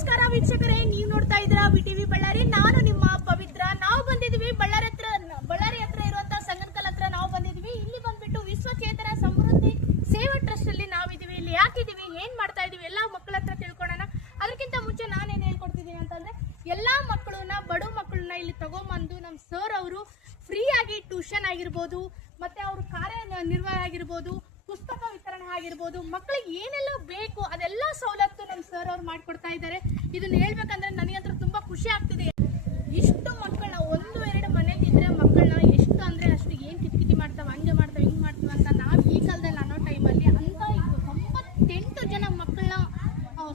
ನಮಸ್ಕಾರ ವೀಕ್ಷಕರೇ, ನೀವು ನೋಡ್ತಾ ಇದ್ದೀರಾ ವಿಟಿವಿ ಬಳ್ಳಾರಿ. ನಾನು ನಿಮ್ಮ ಪವಿತ್ರ. ನಾವು ಬಂದಿದ್ವಿ ಬಳ್ಳಾರಿ ಹತ್ರ ಇರುವಂತಹ ಸಂಗನಕಲ್ ಹತ್ರ ನಾವು ಬಂದಿದ್ವಿ. ಇಲ್ಲಿ ಬಂದ್ಬಿಟ್ಟು ವಿಶ್ವಚೇತನ ಸಮೃದ್ಧಿ ಸೇವಾ ಟ್ರಸ್ಟ್ ಅಲ್ಲಿ ನಾವಿದೀವಿ. ಇಲ್ಲಿ ಯಾಕಿದೀವಿ, ಏನ್ ಮಾಡ್ತಾ ಇದೀವಿ ಎಲ್ಲ ಮಕ್ಕಳ ಹತ್ರ ತಿಳ್ಕೊಳ್ಳೋಣ. ಅದಕ್ಕಿಂತ ಮುಂಚೆ ನಾನೇನ್ ಹೇಳ್ಕೊಡ್ತಿದ್ದೀನಿ ಅಂತಂದ್ರೆ, ಎಲ್ಲಾ ಮಕ್ಕಳನ್ನ, ಬಡ ಮಕ್ಕಳನ್ನ ಇಲ್ಲಿ ತಗೊಂಬಂದು ನಮ್ಮ ಸರ್ ಅವರು ಫ್ರೀ ಆಗಿ ಟ್ಯೂಷನ್ ಆಗಿರ್ಬೋದು, ಮತ್ತೆ ಅವ್ರ ಕಾರ್ಯನಿರ್ವಹಣೆ ಆಗಿರ್ಬೋದು, ಪುಸ್ತಕ ವಿತರಣೆ ಆಗಿರ್ಬೋದು, ಮಕ್ಕಳಿಗೆ ಏನೆಲ್ಲ ಬೇಕು ಅದೆಲ್ಲ ಸವಲತ್ತು ನಮ್ಮ ಸರ್ ಅವ್ರು ಮಾಡ್ಕೊಡ್ತಾ ಇದ್ದಾರೆ. ಇದನ್ನ ಹೇಳ್ಬೇಕಂದ್ರೆ ನನಗಂತೂ ತುಂಬಾ ಖುಷಿ ಆಗ್ತಿದೆ. ಇಷ್ಟು ಮಕ್ಕಳನ್ನ, 1-2 ಮನೇಲಿದ್ರೆ ಮಕ್ಕಳನ್ನ ಎಷ್ಟು ಅಂದ್ರೆ ಅಷ್ಟು ಏನ್ ಕಿಟಕಿಟಿ ಮಾಡ್ತಾವ, ಹಂಗೆ ಮಾಡ್ತಾವ, ಹಿಂಗೆ ಮಾಡ್ತಾವ ಅಂತ ನಾವು ಈ ಕಾಲದಲ್ಲಿ ಅನ್ನೋ ಟೈಮಲ್ಲಿ ಅಂತ 98 ಜನ ಮಕ್ಕಳನ್ನ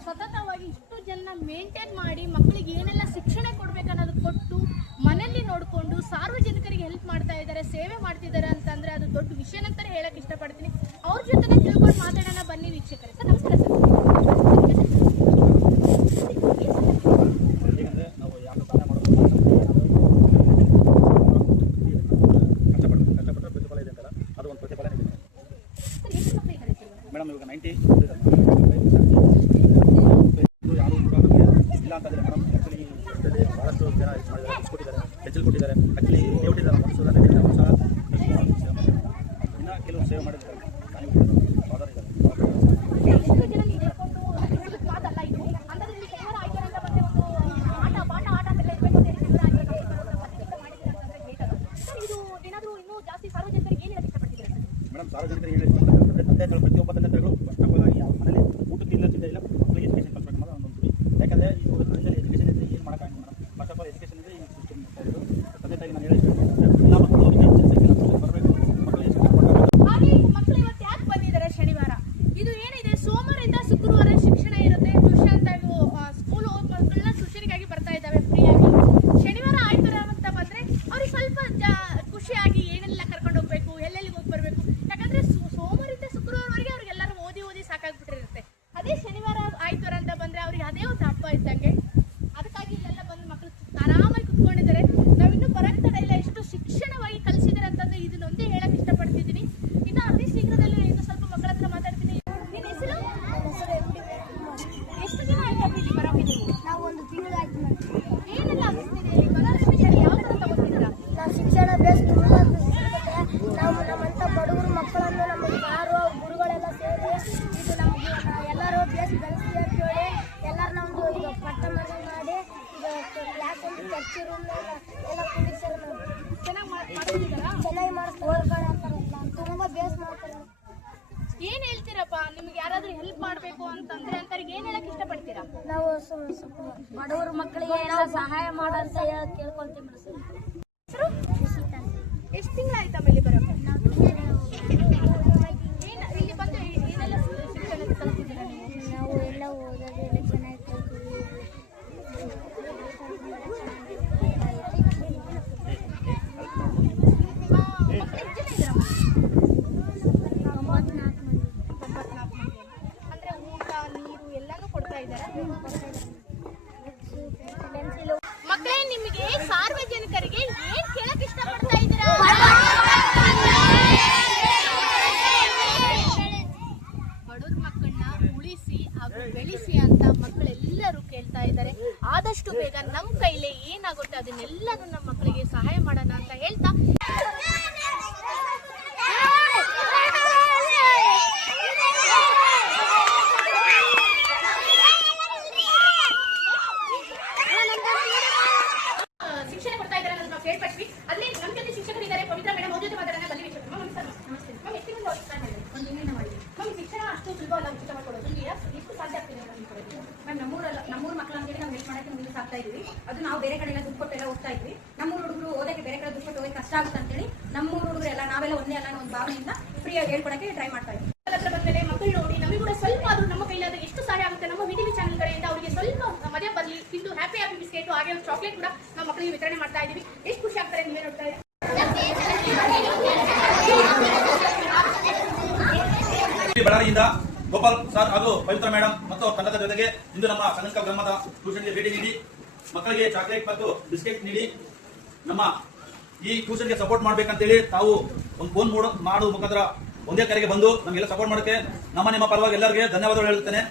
ಸತತವಾಗಿ ಇಷ್ಟು ಜನ ಮೇಂಟೈನ್ ಮಾಡಿ ಮಕ್ಕಳಿಗೆ ಏನೆಲ್ಲ ಶಿಕ್ಷಣ ಕೊಡ್ಬೇಕನ್ನೋದು ಕೊಟ್ಟು ಮನೆಯಲ್ಲಿ ನೋಡಿಕೊಂಡು ಸಾರ್ವಜನಿಕರಿಗೆ ಹೆಲ್ಪ್ ಮಾಡ್ತಾ ಇದ್ದಾರೆ, ಸೇವೆ ಮಾಡ್ತಿದ್ದಾರೆ ಅಂತಂದ್ರೆ ಅದು ದೊಡ್ಡ ವಿಷಯ ಅಂತಾನೆ ಹೇಳಕ್ ಇಷ್ಟಪಡ್ತೀನಿ. ಅವ್ರ ಜೊತೆ ತಿಳ್ಕೊಂಡು ಮಾತಾಡೋಣ ಬನ್ನಿ ವೀಕ್ಷಕರೇ. ಸರ್ ನಮಸ್ಕಾರ ಸರ್. ಮೇಡಮ್ ಇವಾಗ 90 ಯಾರು ಕೂಡ ಇಲ್ಲ ಅಂತಂದರೆ ಮೇಡಮ್ ಆ್ಯಕ್ಚುಲಿ ಭಾಳಷ್ಟು ಜನ ಕೊಟ್ಟಿದ್ದಾರೆ, ಹೆಜ್ಜೆಲ್ ಕೊಟ್ಟಿದ್ದಾರೆ. ಆ್ಯಕ್ಚುಲಿ ದೇವಟಿದ್ದಾರೆ ಸಹ ಇನ್ನೂ ಕೆಲವು ಸೇವೆ ಮಾಡಿದ್ದಾರೆ. ಫಾದರ್ ಇದ್ದಾರೆ. ಮೇಡಮ್ ಸಾರ್ವಜನಿಕರಿಗೆ ಹೇಳಿ ತಂದೆ ಪ್ರತಿಯೊಬ್ಬ ತಂದೆಗಳು ಫಸ್ಟ್ ಆಫ್ ಆಲ್ ಯಾವ ಮನೇಲಿ ಊಟಕ್ಕಿಲ್ಲ ಚಿಂತೆ ಇಲ್ಲ, ಮಕ್ಕಳಿಗೆ ಎಜುಕೇಷನ್ ಕಲ್ಸ್ಬೇಕು ಅನ್ನೋದು ಒಂದು ಗುರಿ. ಯಾಕಂದರೆ ಈ ಹುಡುಗರಲ್ಲಿ ಎಜುಕೇಷನ್ ಇದ್ದರೆ ಏನು ಮಾಡೋಕ್ಕಾಗಿಲ್ಲ madam. First of all education ಇದ್ದರೆ ಈ ಸಿಸ್ಟಮ್ ತಂದೆ ತಾಯಿ ನಾನು ಹೇಳಿ ಎಲ್ಲ ಮಕ್ಕಳು ಬರಬೇಕು, ಮಕ್ಕಳಿಗೆ ಎಜುಕೇಷನ್ ಕೊಡಬೇಕು. ಹಾಗೆ ಮಕ್ಕಳು ಇವತ್ತು ಯಾಕೆ ಬಂದಿದ್ದಾರೆ ಶನಿವಾರ? ಇದು ಏನಿದೆ, ಸೋಮವಾರದಿಂದ ಶುಕ್ರವಾರ ಶಿಕ್ಷಣ ಇರುತ್ತೆ. ಟ್ಯೂಷನ್ ಸ್ಕೂಲ್ ಹೋದ ಮಕ್ಕಳನ್ನ ಟ್ಯೂಷನ್ಗಾಗಿ ಬರ್ತಾ ಇದ್ದಾವೆ ಫ್ರೀಯಾಗಿ. ಶನಿವಾರ ಆಯ್ತಾರ ಅಂತ ಬಂದ್ರೆ ಅವ್ರಿಗೆ ಸ್ವಲ್ಪ ಖುಷಿಯಾಗಿ ಏನೆಲ್ಲ ಕರ್ಕೊಂಡು ಹೋಗ್ಬೇಕು, ಎಲ್ಲೆಲ್ಲಿ ಹೋಗಿ ಬರ್ಬೇಕು. ಯಾಕಂದ್ರೆ ಸೋಮವಾರದಿಂದ ಶುಕ್ರವಾರವರೆಗೆ ಅವ್ರಿಗೆಲ್ಲರೂ ಓದಿ ಸಾಕಾಗ್ಬಿಟ್ಟಿರುತ್ತೆ. ಅದೇ ಶನಿವಾರ ಆಯ್ತಾರ ಅಂತ ಬಂದ್ರೆ ಅವ್ರಿಗೆ ಅದೇ ಒಂದು ಹಬ್ಬ ಇದ್ದಂಗೆ. ಅದಕ್ಕಾಗಿ ಇಲ್ಲೆಲ್ಲ ಬಂದು ಮಕ್ಕಳು ಆರಾಮಾಗಿ ಕುತ್ಕೊಂಡಿದ್ದಾರೆ. ನಾವಿನ್ನೂ ಬರಕ್ ತಡ ಇಲ್ಲ, ಎಷ್ಟು ಶಿಕ್ಷಣವಾಗಿ ಕಲಿಸಿದ್ದಾರೆ ಅಂತಂದ್ರೆ ಇದನ್ನೊಂದೇ ಹೇಳಕ್ ಇಷ್ಟಪಡ್ತಿದ್ದೀನಿ. ಇನ್ನು ಅತಿ ಶೀಘ್ರದಲ್ಲಿ ಇನ್ನು ಸ್ವಲ್ಪ ಮಕ್ಕಳ ಹತ್ರ ಮಾತಾಡ್ತೀನಿ. ನಿನ್ನ ಹೆಸರು? ಎಷ್ಟು ದಿನ ಆಯ್ತಾ ಇಲ್ಲಿ ಬರೋಕೆ ನೀವು? ನಾವು 1 ತಿಂಗಳು ಆಯ್ತು ಮೇಡಮ್. ಏನೆಲ್ಲ ಅನಿಸ್ತಿದೆ ಶಿಕ್ಷಣ ಯಾವ ಥರ ತಗೋತಿದ್ದೀರಾ? ನಾವು ಶಿಕ್ಷಣ ಬೇಸ್ ತುಂಬ ನಾವು ನಮ್ಮಂಥ ಬಡವರು ಮಕ್ಕಳನ್ನು ನಮ್ಮ ಸಾರು ಗುರುಗಳೆಲ್ಲ ಸೇರಿ ಇದು ನಮಗೆ ಎಲ್ಲರೂ ಬೇಸ್ ಬೆಳೆಸಿ ಅಂತ ಹೇಳಿ ಎಲ್ಲರೂ ನಮ್ಮದು ಈಗ ಪಟ್ಟ ಮಾಡಿ ಈಗ ಕ್ಲಾಸ್ ಒಂದು ಚರ್ಚೆ ರೂಮ್ ಎಲ್ಲ ಕುಂದಿರ್ತಾರೆ. ಚೆನ್ನಾಗಿ ಮಾಡ್ತಿದ್ದೀರಾ? ಚೆನ್ನಾಗಿ ಮಾಡಿಸ್ತಾರೆ, ಹೊರಗಡೆ ಅಂತಾರಲ್ಲ ತುಂಬ ಬೇಸ್ ಮಾಡ್ತಾರೆ. ಏನ್ ಹೇಳ್ತೀರಪ್ಪ? ನಿಮ್ಗೆ ಯಾರಾದ್ರೂ ಹೆಲ್ಪ್ ಮಾಡ್ಬೇಕು ಅಂತಂದ್ರೆ ಅಂತವ್ರಿಗೆ ಏನ್ ಹೇಳಕ್ ಇಷ್ಟಪಡ್ತೀರಾ? ನಾವು ಸ್ವಲ್ಪ ಬಡವರು ಮಕ್ಕಳಿಗೆ ಸಹಾಯ ಮಾಡಂತ ಕೇಳ್ಕೊಳ್ತೀವಿ ಮೇಡಮ್. ಹೆಸರು? ಎಷ್ಟು ತಿಂಗಳಾಯ್ತಮ್ಮ ಇಲ್ಲಿ ಬರೋಕೆ? ಇಲ್ಲಿ ಬಂದು ಏನೆಲ್ಲ ಶಿಕ್ಷಣ ಕಲಿತಿದ್ದೀರಾ ನೀವು? ನಾವು ಎಲ್ಲ ಓದೋದೆಲ್ಲ ಚೆನ್ನಾಗಿ ಕಲ್ತೀವಿ. ಅಂದ್ರೆ ಊಟ, ನೀರು ಎಲ್ಲಾನು ಕೊಡ್ತಾ ಇದ್ದಾರೆ. ಮಕ್ಕಳೇ, ನಿಮಗೆ ಸಾರ್ವಜನಿಕರಿಗೆ ಏನ್ ಕೇಳಕ್ ಇಷ್ಟಪಡ್ತಾ ಇದ್ದೀರಾ? ಬಡವ್ರ ಮಕ್ಕಳನ್ನ ಉಳಿಸಿ ಹಾಗೂ ಬೆಳೆಸಿ ಅಂತ ಮಕ್ಕಳೆಲ್ಲರೂ ಕೇಳ್ತಾ ಇದ್ದಾರೆ. ಆದಷ್ಟು ಬೇಗ ನಮ್ಮ ಕೈಲೇ ಏನಾಗುತ್ತೆ ಅದನ್ನೆಲ್ಲರೂ ನಮ್ಮ ಮಕ್ಕಳಿಗೆ ಸಹಾಯ ಮಾಡೋಣ ಅಂತ ಹೇಳ್ತಾ ಶಿಕ್ಷಣ ಕೊಡ್ತಾ ಇದ್ದಾರೆ ಅಂತ ನಾವು ಕೇಳ್ಪಟ್ವಿ. ಅಲ್ಲಿ ನಮ್ಮ ಜೊತೆ ಶಿಕ್ಷಕರಿದ್ದಾರೆ, ಪವಿತ್ರ ಮೇಡಮ್. ಅವ್ರ ಜೊತೆ ಮಾತಾಡೋಣ ಬನ್ನಿ ವೀಕ್ಷಕರು. ನಮಸ್ತೆ. ಮ್ಯಾಮ್, ಎಷ್ಟು ತಿಂಗಳು ಸ್ಟಾರ್ಟ್ ಮಾಡಿದ್ರಿ? ಒಂದು ತಿಂಗಳಿಂದ ಮಾಡಿದ್ವಿ. ಮ್ಯಾಮ್, ಶಿಕ್ಷಣ ಅಷ್ಟು ಸುಲಭ ಅಲ್ಲ ಉಚಿತ ಮಾಡ್ಕೊಡೋದು. ಎಷ್ಟು ಸಾಧ್ಯ ಆಗ್ತಿದೆ ಮ್ಯಾಮ್? ನಮ್ಮೂರ ಮಕ್ಕಳು ಅಂತೇಳಿ ನಾವು ಹೆಲ್ಪ್ ಮಾಡೋಕ್ಕೆ ಮುಂದೆ ಸಾಕ್ತಾ ಇದ್ವಿ. ಅದು ನಾವು ಬೇರೆ ಕಡೆ ಎಲ್ಲ ದುಡ್ಡು ಕೊಟ್ಟೆಲ್ಲ ಹೋಗ್ತಾ ಇದ್ವಿ. ನಮ್ಮೂರು ಹುಡುಗರು ಓದಕ್ಕೆ ಬೇರೆ ಕಡೆ ದುಡ್ಡು ಕೊಟ್ಟು ಹೋಗಿ ಕಷ್ಟ ಆಗುತ್ತೆ ಅಂತೇಳಿ ನಮ್ಮೂರು ಹುಡುಗರು ಎಲ್ಲ ನಾವೆಲ್ಲ ಒಂದೇ ಅಲ್ಲ ಒಂದು ಭಾವನೆಯಿಂದ ಫ್ರೀಯಾಗಿ ಹೇಳ್ಕೊಡಕ್ಕೆ ಟ್ರೈ ಮಾಡ್ತಾ ಇದ್ವಿ. ಹತ್ರ ಬಂದ್ಮೇಲೆ ಮಕ್ಕಳು ನೋಡಿ ನಮಗೆ ಕೂಡ ಸ್ವಲ್ಪ ಆದ್ರೂ ನಮ್ಮ ಕೈಲಾದ ಎಷ್ಟು ಸಹಾಯ ಆಗುತ್ತೆ ನಮ್ಮ ವಿಟಿವಿ ಚಾನಲ್ ಕಡೆಯಿಂದ ಅವರಿಗೆ ಸ್ವಲ್ಪ ಮಜಾ ಬರಲಿ. ಇಂದು ಹ್ಯಾಪಿ ಬಿಸ್ಕೆಟ್ ಹಾಗೆ ಒಂದು ಚಾಕ್ಲೇಟ್ ಕೂಡ ನಾವು ಮಕ್ಕಳಿಗೆ ವಿತರಣೆ ಮಾಡ್ತಾ ಇದೀವಿ. ಎಷ್ಟು ಖುಷಿ ಆಗ್ತಾರೆ ನೀವೇ ನೋಡ್ತಾ ಇದ್ದೀವಿ. ಬಳ್ಳಾರಿಯಿಂದ ಗೋಪಾಲ್ ಸರ್ ಹಾಗೂ ಪವಿತ್ರ ಮೇಡಮ್ ಮತ್ತು ಅವರ ತಂಡದ ಜೊತೆಗೆ ಇಂದು ನಮ್ಮ ಸಂಗನಕಲ್ ಗ್ರಾಮದ ಟ್ಯೂಷನ್ಗೆ ಭೇಟಿ ನೀಡಿ ಮಕ್ಕಳಿಗೆ ಚಾಕ್ಲೇಟ್ ಮತ್ತು ಬಿಸ್ಕೆಟ್ ನೀಡಿ ನಮ್ಮ ಈ ಟ್ಯೂಷನ್ಗೆ ಸಪೋರ್ಟ್ ಮಾಡ್ಬೇಕಂತೇಳಿ ತಾವು ಒಂದು ಫೋನ್ ಮಾಡುವ ಮುಖಾಂತರ ಒಂದೇ ಕರೆಗೆ ಬಂದು ನಮಗೆಲ್ಲ ಸಪೋರ್ಟ್ ಮಾಡೋಕ್ಕೆ ನಿಮ್ಮ ಪರವಾಗಿ ಎಲ್ಲರಿಗೆ ಧನ್ಯವಾದಗಳು ಹೇಳುತ್ತೇನೆ.